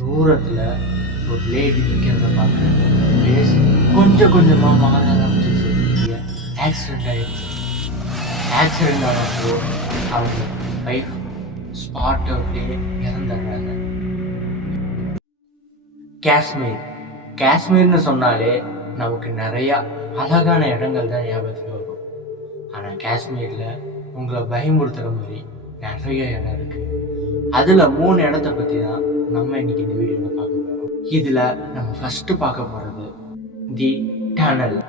தூரத்தில் ஒரு லேடி நிற்கிறத பார்க்குறேன். ஃபேஸ் கொஞ்சம் கொஞ்சமாக மாற ஆரம்பிச்சிச்சு. ஆக்சிடென்ட் ஆகிடுச்சு. ஆக்சிடென்ட் ஆனப்போ அவங்க வைஃப் ஸ்பாட் அவுட்லேயே இறந்துடுறாங்க. காஷ்மீர்னு சொன்னாலே நமக்கு நிறையா அழகான இடங்கள் தான் ஞாபகத்துக்கு வரும். ஆனால் காஷ்மீரில் உங்களை பயமுறுத்துகிற மாதிரி நிறைய இடம் இருக்குது. அதில் 3 இடத்த பற்றி தான் நம்ம இன்னைக்கு இந்த வீடியோவில் பார்க்க போகிறோம். இதில் நம்ம ஃபஸ்ட்டு பார்க்க போகிறது தி டனல்.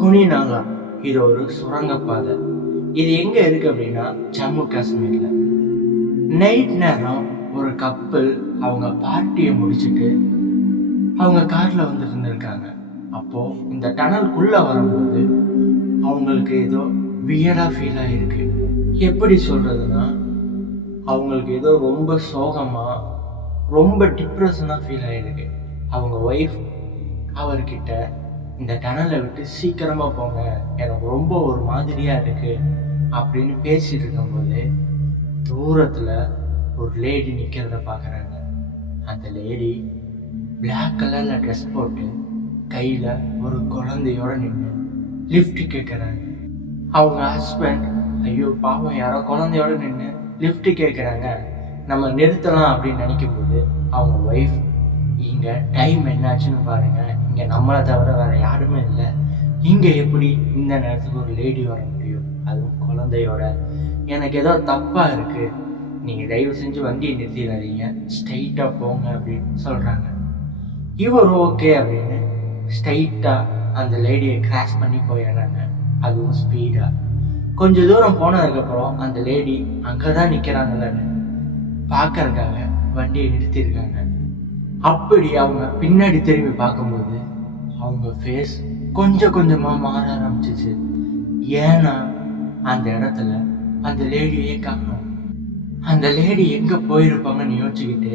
குனிநாகா இது ஒரு சுரங்கப்பாதை. இது எங்க இருக்கு அப்படின்னா ஜம்மு காஷ்மீர்ல. நைட் நேரம் ஒரு கப்பல் அவங்க பார்ட்டியை முடிச்சுட்டு அவங்க கார்ல வந்துட்டு இருந்திருக்காங்க. அப்போ இந்த டனலுக்குள்ள வரும்போது அவங்களுக்கு ஏதோ வியரா ஃபீல் ஆயிருக்கு. எப்படி சொல்றதுன்னா அவங்களுக்கு ஏதோ ரொம்ப சோகமா ரொம்ப டிப்ரெஷனா ஃபீல் ஆயிருக்கு. அவங்க ஒய்ஃப் அவர்கிட்ட இந்த டனலை விட்டு சீக்கிரமா போங்க, எனக்கு ரொம்ப ஒரு மாதிரியா இருக்கு அப்படின்னு பேசிட்டு இருக்கும்போது தூரத்துல ஒரு லேடி நிக்கிறத பாக்குறாங்க. அந்த லேடி பிளாக் கலர்ல ட்ரெஸ் போட்டு கையில ஒரு குழந்தையோட நின்று லிஃப்ட் கேட்கறாங்க. அவங்க ஹஸ்பண்ட் ஐயோ பாவம் யாரோ குழந்தையோட நின்று லிஃப்ட் கேட்கறாங்க, நம்ம நிறுத்தலாம் அப்படின்னு நினைக்கும் போது அவங்க ஒய்ஃப் இங்க டைம் என்னாச்சுன்னு பாருங்க, இங்க நம்மளை தவிர வேற யாருமே இல்லை, இங்க எப்படி இந்த நேரத்துக்கு ஒரு லேடி வர முடியும், அதுவும் குழந்தையோட, எனக்கு ஏதோ தப்பா இருக்கு, நீங்க தயவு செஞ்சு வண்டியை நிறுத்திடாதீங்க, ஸ்ட்ரைட்டா போங்க அப்படின்னு சொல்றாங்க. இவர் ஓகே அப்படின்னு ஸ்ட்ரைட்டா அந்த லேடியை கிராஷ் பண்ணி போயிடுறாங்க. அதுவும் ஸ்பீடா. கொஞ்ச தூரம் போனதுக்கப்புறம் அந்த லேடி அங்கதான் நிக்கிறாங்கன்னு பார்க்கறதுக்காக வண்டியை நிறுத்திருக்காங்க. அப்படி அவங்க பின்னாடி திரும்பி பார்க்கும்போது அவங்க ஃபேஸ் கொஞ்சம் கொஞ்சமா மாற ஆரம்பிச்சிச்சு. ஏன்னா அந்த இடத்துல அந்த லேடியே காணோம். அந்த லேடி எங்க போயிருப்பாங்கன்னு யோசிச்சுக்கிட்டு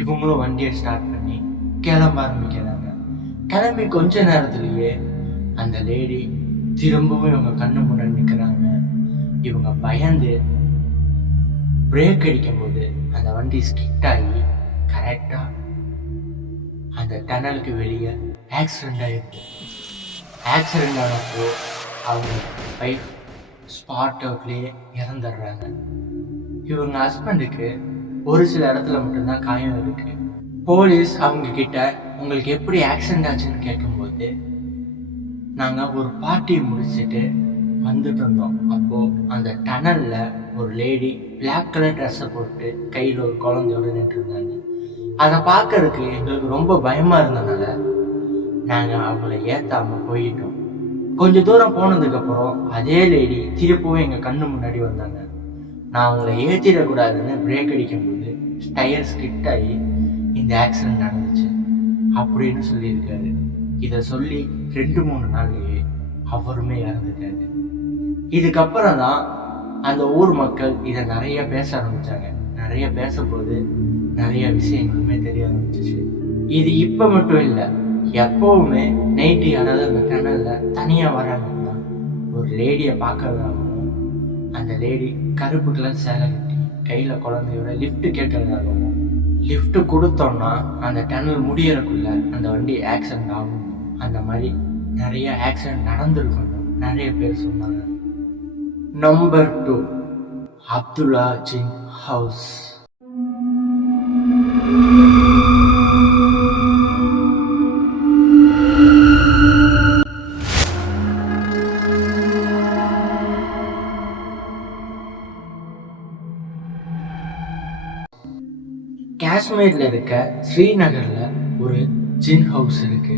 இவங்களும் வண்டியை ஸ்டார்ட் பண்ணி கிளம்ப ஆரம்பிக்கிறாங்க. கிளம்பி கொஞ்ச நேரத்திலேயே அந்த லேடி திரும்பவும் இவங்க கண்ணு முன்னாடி நிற்கிறாங்க. இவங்க பயந்து பிரேக் அடிக்கும் போது அந்த வண்டி ஸ்கிட் ஆகி கரெக்டா அந்த டனலுக்கு வெளியே ஆக்சிடென்ட் ஆயிருக்கு. ஆக்சிடென்ட் ஆனப்போ அவங்க வைஃப் ஸ்பாட் அவுட்லேயே இறந்துடுறாங்க. இவங்க ஹஸ்பண்டுக்கு ஒரு சில இடத்துல மட்டும்தான் காயம் இருக்கு. போலீஸ் அவங்க கிட்ட உங்களுக்கு எப்படி ஆக்சிடென்ட் ஆச்சுன்னு கேட்கும்போது நாங்கள் ஒரு பார்ட்டியை முடிச்சுட்டு வந்துட்டு இருந்தோம், அப்போ அந்த டனல்ல ஒரு லேடி பிளாக் கலர் ட்ரெஸ்ஸை போட்டு கையில் ஒரு குழந்தையோட நின்று இருந்தாங்க. அதை பார்க்கறதுக்கு எங்களுக்கு ரொம்ப பயமா இருந்தனால நாங்கள் அவங்கள ஏத்தாம போயிட்டோம். கொஞ்ச தூரம் போனதுக்கு அப்புறம் அதே லேடி திருப்பவும் எங்க கண்ணு முன்னாடி வந்தாங்க. நான் அவங்கள ஏற்றிடக்கூடாதுன்னு பிரேக் அடிக்கும் போது டயர் ஸ்கிட் ஆகி இந்த ஆக்சிடென்ட் நடந்துச்சு அப்படின்னு சொல்லியிருக்காரு. இதை சொல்லி 2-3 நாள்லயே அவருமே இறந்துட்டாரு. இதுக்கப்புறம் தான் அந்த ஊர் மக்கள் இதை நிறைய பேச ஆரம்பிச்சாங்க. நிறைய பேசும்போது நிறைய விஷயங்களுமே தெரிய ஆரம்பிச்சிச்சு. இது இப்ப மட்டும் இல்லை, எப்பவுமே நைட்டு யாராவது அந்த டனல்ல தனியா வராங்கன்னா ஒரு லேடியை பார்க்கறதாகவும் அந்த லேடி கருப்பு கலர் சேலை கட்டி கையில குழந்தையோட லிஃப்ட் கேட்கறதாகவும், லிஃப்ட் கொடுத்தோம்னா அந்த டனல் முடியறக்குள்ள அந்த வண்டி ஆக்சிடென்ட் ஆகும், அந்த மாதிரி நிறைய ஆக்சிடென்ட் நடந்திருக்கணும் நிறைய பேர் சொன்னாங்க. நம்பர் 2 அப்துல்லா ஜின் ஹவுஸ். காஷ்மீர்ல இருக்க ஸ்ரீநகர்ல ஒரு ஜின் ஹவுஸ் இருக்கு.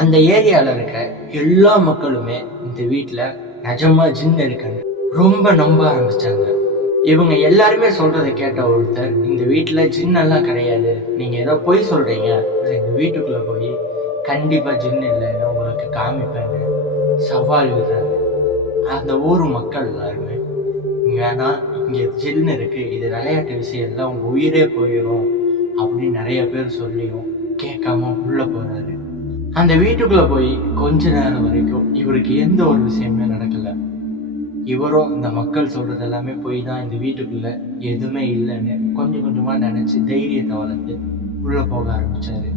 அந்த ஏரியால இருக்க எல்லா மக்களுமே இந்த வீட்டுல நிஜமா ஜின் இருக்குன்னு ரொம்ப நம்ப ஆரம்பிச்சாங்க. இவங்க எல்லாருமே சொல்றதை கேட்ட ஒருத்தர், இந்த வீட்டுல ஜின் எல்லாம் கிடையாது, நீங்க ஏதோ பொய் சொல்றீங்க, எங்க வீட்டுக்குள்ள போய் கண்டிப்பா ஜின் இல்லைன்னு உங்களுக்கு காமிப்பேன்னு சவால் விடுறாரு. அந்த ஊர் மக்கள் எல்லாருமே வேணா இங்கே ஜில்னு இருக்குது, இது விளையாட்டு விஷயம் எல்லாம் உங்கள் உயிரே போயிடும் அப்படின்னு நிறைய பேர் சொல்லியும் கேட்காம உள்ளே போகிறாரு. அந்த வீட்டுக்குள்ளே போய் கொஞ்ச நேரம் வரைக்கும் இவருக்கு எந்த ஒரு விஷயமே நடக்கலை. இவரும் இந்த மக்கள் சொல்கிறது எல்லாமே போய் தான், இந்த வீட்டுக்குள்ளே எதுவுமே இல்லைன்னு கொஞ்சம் கொஞ்சமாக நினச்சி தைரியத்தை வளர்த்து உள்ளே போக ஆரம்பித்தார்.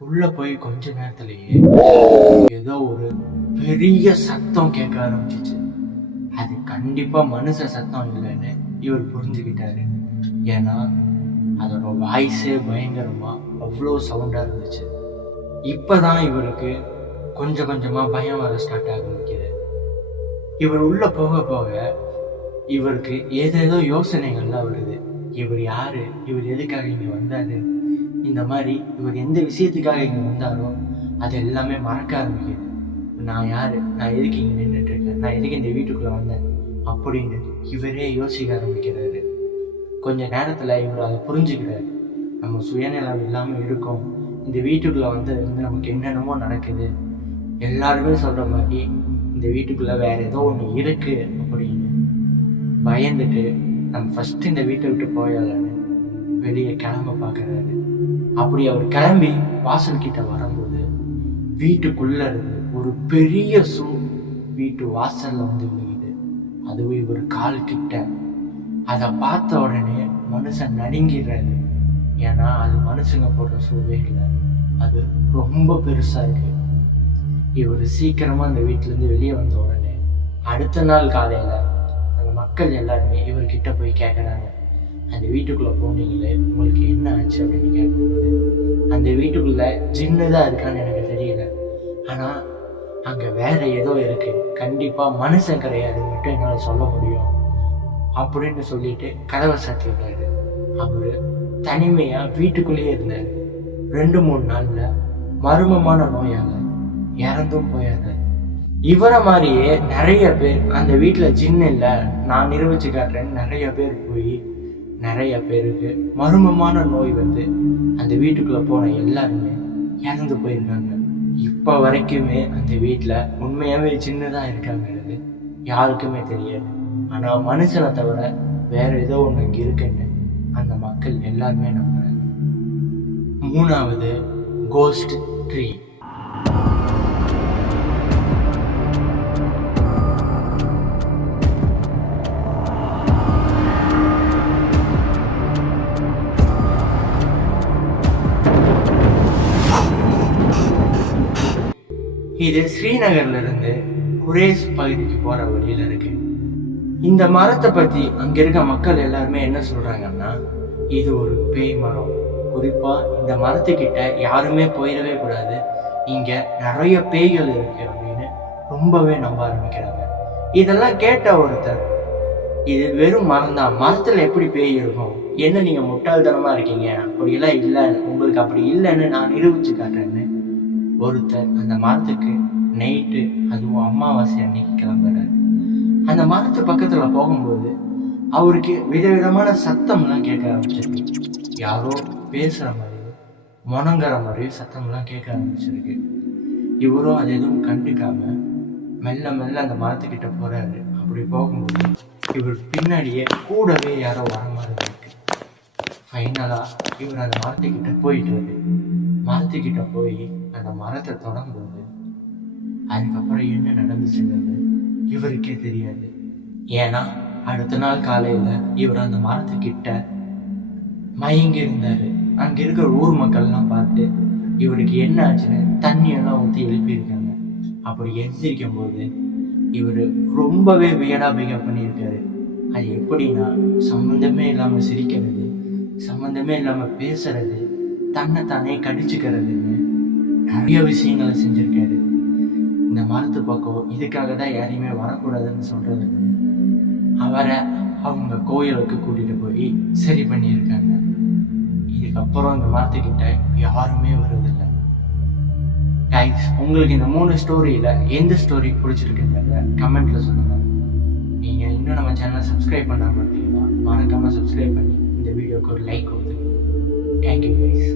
உள்ளே போய் கொஞ்ச நேரத்துலேயே ஏதோ ஒரு பெரிய சத்தம் கேட்க ஆரம்பிச்சிச்சு. அது கண்டிப்பாக மனுஷ சத்தம் இல்லைன்னு இவர் புரிஞ்சுக்கிட்டாரு. ஏன்னா அதோட வாய்ஸே பயங்கரமாக அவ்வளோ சவுண்டாக இருந்துச்சு. இப்போ தான் இவருக்கு கொஞ்சம் கொஞ்சமாக பயம் வர ஸ்டார்ட் ஆரம்பிக்குது. இவர் உள்ளே போக போக இவருக்கு ஏதேதோ யோசனைகள்லாம் வருது. இவர் யார், இவர் எதுக்காக இங்கே வந்தார், இந்த மாதிரி இவர் எந்த விஷயத்துக்காக இங்கே வந்தாரோ அது எல்லாமே மறக்க ஆரம்பிக்குது. நான் யார், நான் எதுக்கு இங்கே நின்றுட்டுருக்கேன், நான் எதுக்கு இந்த வீட்டுக்குள்ளே வந்தேன் அப்படின்னு இவரே யோசிக்க ஆரம்பிக்கிறாரு. கொஞ்ச நேரத்தில் இவர் அதை புரிஞ்சுக்கிறாரு. நம்ம சுயநலம் இல்லாமல் இருக்கோம், இந்த வீட்டுக்குள்ளே வந்து நமக்கு என்னென்னமோ நடக்குது, எல்லாருமே சொல்கிற மாதிரி இந்த வீட்டுக்குள்ளே வேறு ஏதோ ஒன்று இருக்குது அப்படின்னு பயந்துட்டு நம்ம ஃபஸ்ட்டு இந்த வீட்டை விட்டு போயிடலான்னு வெளியே கிளம்ப பார்க்குறாரு. அப்படி அவர் கிளம்பி வாசல்கிட்ட வரும்போது வீட்டுக்குள்ளே இருந்து ஒரு பெரிய வீட்டு வாசலில் வந்து விழுகுது. அதுவும் இவர் கால் கிட்ட. அதை பார்த்த உடனே மனுஷன் நடுங்கிறாரு. ஏன்னா அது மனுஷங்க போடுற ஷூவே இல்லை, அது ரொம்ப பெருசாக இருக்குது. இவர் சீக்கிரமாக அந்த வீட்டிலேருந்து வெளியே வந்த உடனே அடுத்த நாள் காலையில் அந்த மக்கள் எல்லாருமே இவர்கிட்ட போய் கேட்குறாங்க, அந்த வீட்டுக்குள்ளே போனீங்களே உங்களுக்கு என்ன ஆச்சு அப்படின்னு கேட்கும்போது, அந்த வீட்டுக்குள்ளே ஜின்னு தான் இருக்கான்னு எனக்கு தெரியல, ஆனால் அங்கே வேற ஏதோ இருக்குது, கண்டிப்பாக மனுஷன் கிடையாது மட்டும் என்னால் சொல்ல முடியும் அப்படின்னு சொல்லிட்டு கதவை சாத்திடுறாரு. அவர் தனிமையாக வீட்டுக்குள்ளேயே இருந்தார். 2-3 நாளில் மர்மமான நோயால் இறந்தும் போயாரு. இவரை மாதிரியே நிறைய பேர் அந்த வீட்டில் ஜின்னு இல்லை நான் நிரூபிச்சு காட்டுறேன்னு நிறைய பேர் போய் நிறைய பேருக்கு மர்மமான நோய் வந்து அந்த வீட்டுக்குள்ளே போன எல்லாருமே இறந்து போயிருக்காங்க. இப்போ வரைக்குமே அந்த வீட்டில் உண்மையாகவே ஜின்னு தான் இருக்காங்கிறது யாருக்குமே தெரியாது. ஆனால் மனுஷனை தவிர வேற ஏதோ ஒன்று இங்கே இருக்குன்னு அந்த மக்கள் எல்லாருமே நம்புறாங்க. 3வது கோஸ்ட் ட்ரீ. இது ஸ்ரீநகர்ல இருந்து குரேஸ் பகுதிக்கு போற வழியில இருக்கு. இந்த மரத்தை பத்தி அங்க இருக்க மக்கள் எல்லாருமே என்ன சொல்றாங்கன்னா, இது ஒரு பேய் மரம், குறிப்பா இந்த மரத்துக்கிட்ட யாருமே போயிடவே கூடாது, இங்க நிறைய பேய்கள் இருக்கு அப்படின்னு ரொம்பவே நம்ப ஆரம்பிக்கிறாங்க. இதெல்லாம் கேட்ட ஒருத்தர், இது வெறும் மரம் தான், மரத்துல எப்படி பேய் இருக்கும், என்ன நீங்க முட்டாள்தனமா இருக்கீங்க, அப்படியெல்லாம் இல்லை, உங்களுக்கு அப்படி இல்லைன்னு நான் நிரூபிச்சு காட்டுறேன்னு ஒருத்தர் அந்த மரத்துக்கு நைட்டு, அதுவும் அமாவாசை அன்னைக்கு கிளம்புறாரு. அந்த மரத்து பக்கத்துல போகும்போது அவருக்கு விதவிதமான சத்தம்லாம் கேட்க ஆரம்பிச்சிருக்கு. யாரோ பேசுற மாதிரியும் முணங்குற மாதிரியும் சத்தம்லாம் கேட்க ஆரம்பிச்சிருக்கு. இவரும் அது எதுவும் கண்டுக்காம மெல்ல மெல்ல அந்த மரத்துக்கிட்ட போறாரு. அப்படி போகும்போது இவர் பின்னாடியே கூடவே யாரோ வர மாதிரி இருக்கு. ஃபைனலா இவர் அந்த மரத்துக்கிட்ட போயிட்டாரு. மரத்துக்கிட்ட போய் அந்த மரத்தை தொடங்கும்போது அதுக்கப்புறம் என்ன நடந்துச்சுங்கிறது இவருக்கே தெரியாது. ஏன்னா அடுத்த நாள் காலையில இவர் அந்த மரத்துக்கிட்ட மயங்கி இருந்தாரு. அங்க இருக்கிற ஊர் மக்கள்லாம் பார்த்து இவருக்கு என்ன ஆச்சுன்னு தண்ணியெல்லாம் ஊற்றி எழுப்பியிருக்காங்க. அப்படி எந்திரிக்கும் போது இவர் ரொம்பவே வியடா பிஹேவ் பண்ணியிருக்காரு. அது எப்படின்னா, சம்மந்தமே இல்லாம சிரிக்கிறது, சம்மந்தமே இல்லாம பேசுறது, தன்னை தானே கடிச்சுக்கிறதுன்னு நிறைய விஷயங்களை செஞ்சிருக்காரு. இந்த மரத்து பக்கம் இதுக்காக தான் யாரையுமே வரக்கூடாதுன்னு சொல்றதுன்னு அவரை அவங்க கோயிலுக்கு கூட்டிட்டு போய் சரி பண்ணியிருக்காங்க. இதுக்கப்புறம் இந்த மரத்துக்கிட்ட யாருமே வர்றதில்லை. கைஸ், உங்களுக்கு இந்த 3 ஸ்டோரியில எந்த ஸ்டோரி பிடிச்சிருக்குன்றத கமெண்ட்ல சொல்லுங்க. நீங்க இன்னும் நம்ம சேனலை சப்ஸ்கிரைப் பண்ணாம இருந்தீங்கன்னா மறக்காம சப்ஸ்கிரைப் பண்ணி இந்த வீடியோக்கு ஒரு லைக் கொடுத்துருங்க. Thank you guys.